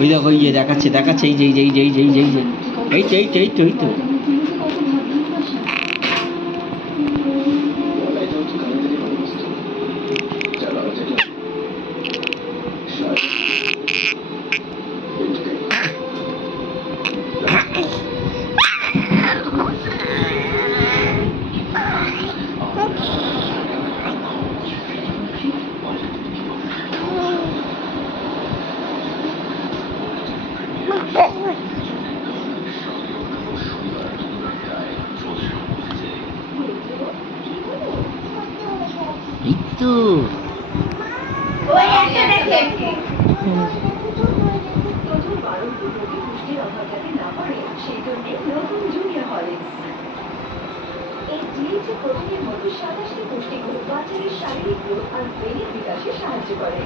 ওই দেখো, ওই যে দেখাচ্ছে দেখাচ্ছে, এই যে এই যে এই যে এই যে এই যে এই যে এই তো এই তো এই তো এই তো এই তো শারীরিক গ্রোথ আর ব্রেনের বিকাশে সাহায্য করে।